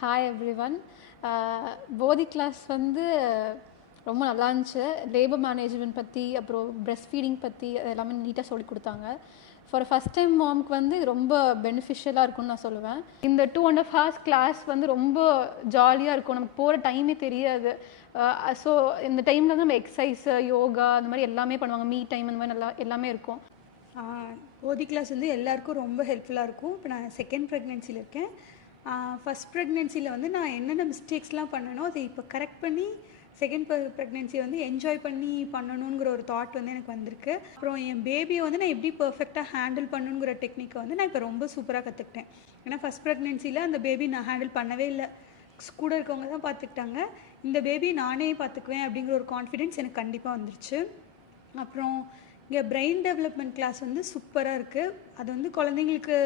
Hi everyone. போதி class வந்து ரொம்ப நல்லா இருந்துச்சு. லேபர் மேனேஜ்மெண்ட் பற்றி, அப்புறம் பிரெஸ்ட் ஃபீடிங் பற்றி எல்லாமே நீட்டாக சொல்லி கொடுத்தாங்க. ஃபார் ஃபஸ்ட் டைம் மாம்க்கு வந்து ரொம்ப பெனிஃபிஷியலாக இருக்கும்னு நான் சொல்லுவேன். இந்த 2.5 hours கிளாஸ் வந்து ரொம்ப ஜாலியாக இருக்கும். நமக்கு போகிற டைமே தெரியாது. ஸோ இந்த டைமில் வந்து நம்ம எக்ஸசைஸு, யோகா அந்த மாதிரி எல்லாமே பண்ணுவாங்க. மீ டைம் அந்த மாதிரி நல்லா எல்லாமே இருக்கும். போதி கிளாஸ் வந்து எல்லாருக்கும் ரொம்ப ஹெல்ப்ஃபுல்லாக இருக்கும். இப்போ நான் செகண்ட் ப்ரெக்னென்சியில் இருக்கேன். ஃபஸ்ட் ப்ரெக்னென்சியில் வந்து நான் என்னென்ன மிஸ்டேக்ஸ்லாம் பண்ணனோ அதை இப்போ கரெக்ட் பண்ணி செகண்ட் ப்ரெக்னென்சியை வந்து என்ஜாய் பண்ணி பண்ணணுங்கிற ஒரு தாட் வந்து எனக்கு வந்திருக்கு. அப்புறம் என் பேபியை வந்து நான் எப்படி பர்ஃபெக்டாக ஹேண்டில் பண்ணணுங்கிற டெக்னிக்கை வந்து நான் இப்போ ரொம்ப சூப்பராக கற்றுக்கிட்டேன். ஏன்னா ஃபஸ்ட் ப்ரெக்னென்சியில் அந்த பேபி நான் ஹேண்டில் பண்ணவே இல்லை, கூட இருக்கவங்க தான் பார்த்துக்கிட்டாங்க. இந்த பேபி நானே பார்த்துக்குவேன் அப்படிங்கிற ஒரு கான்ஃபிடென்ஸ் எனக்கு கண்டிப்பாக வந்துருச்சு. அப்புறம் இங்கே பிரெயின் டெவலப்மெண்ட் கிளாஸ் வந்து சூப்பராக இருக்குது. அது வந்து குழந்தைங்களுக்கு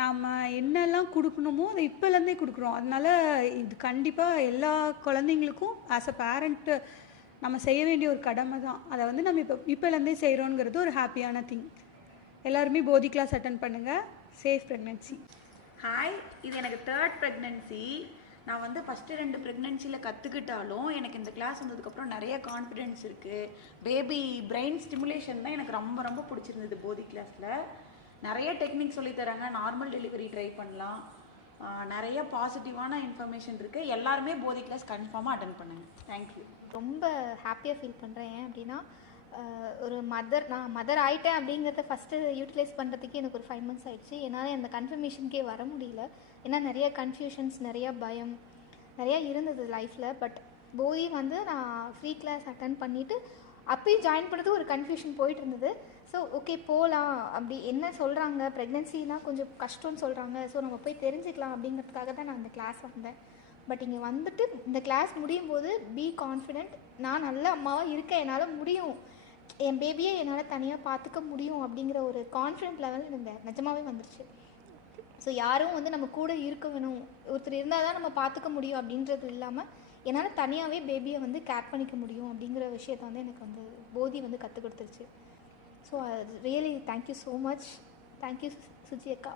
நாம் என்னெல்லாம் கொடுக்கணுமோ அதை இப்போலேருந்தே கொடுக்குறோம். அதனால் இது கண்டிப்பாக எல்லா குழந்தைங்களுக்கும் ஆஸ் அ பேரண்ட்டு நம்ம செய்ய வேண்டிய ஒரு கடமை தான். அதை வந்து நம்ம இப்போலேருந்தே செய்கிறோங்கிறது ஒரு ஹாப்பியான திங். எல்லாருமே போதி கிளாஸ் அட்டன் பண்ணுங்கள். Safe pregnancy. ஹாய், இது எனக்கு தேர்ட் ப்ரெக்னென்சி. நான் வந்து ஃபஸ்ட்டு 2 ப்ரெக்னென்சியில் கற்றுக்கிட்டாலும் எனக்கு இந்த கிளாஸ் வந்ததுக்கப்புறம் நிறைய கான்ஃபிடென்ஸ் இருக்குது. பேபி பிரெயின் ஸ்டிமுலேஷன் தான் எனக்கு ரொம்ப ரொம்ப பிடிச்சிருந்தது போதி கிளாஸில். நிறைய டெக்னிக் சொல்லித்தராங்க. நார்மல் டெலிவரி ட்ரை பண்ணலாம். நிறைய பாசிட்டிவான இன்ஃபர்மேஷன் இருக்குது. எல்லாருமே போதி கிளாஸ் கன்ஃபார்மாக அட்டன் பண்ணுங்கள். தேங்க்யூ. ரொம்ப ஹாப்பியாக ஃபீல் பண்ணுறேன். ஏன் அப்படின்னா நான் மதர் ஆகிட்டேன் அப்படிங்கிறத ஃபஸ்ட்டு யூட்டிலைஸ் பண்ணுறதுக்கு எனக்கு ஒரு 5 months ஆகிடுச்சு. என்னால் அந்த கன்ஃபர்மேஷனுக்கே வர முடியல. ஏன்னா நிறைய கன்ஃபியூஷன்ஸ், நிறையா பயம் நிறையா இருந்தது லைஃப்பில். பட் போதி வந்து நான் ஃப்ரீ கிளாஸ் அட்டன் பண்ணிவிட்டு அப்பயும் ஜாயின் பண்ணது ஒரு கன்ஃபியூஷன் போயிட்டு இருந்தது. ஸோ ஓகே போகலாம், அப்படி என்ன சொல்கிறாங்க, ப்ரெக்னென்சிலாம் கொஞ்சம் கஷ்டம்னு சொல்கிறாங்க, ஸோ நம்ம போய் தெரிஞ்சுக்கலாம் அப்படிங்கிறதுக்காக தான் நான் இந்த கிளாஸ் வந்தேன். பட் இங்கே வந்துட்டு இந்த கிளாஸ் முடியும் போது பி கான்ஃபிடென்ட், நான் நல்ல அம்மாவாக இருக்கேன், என்னால் முடியும், என் பேபியை என்னால் தனியாக பார்த்துக்க முடியும் அப்படிங்கிற ஒரு கான்ஃபிடென்ட் லெவல் இந்த நிஜமாகவே வந்துருச்சு. ஸோ யாரும் வந்து நம்ம கூட இருக்க வேணும், ஒருத்தர் இருந்தால் தான் நம்ம பார்த்துக்க முடியும் அப்படின்றது இல்லாமல் என்னால் தனியாகவே பேபியை வந்து கேர் பண்ணிக்க முடியும் அப்படிங்கிற விஷயத்த வந்து எனக்கு வந்து போதி வந்து கற்றுக் கொடுத்துருச்சு. So really thank you so much. Thank you Suji அக்கா.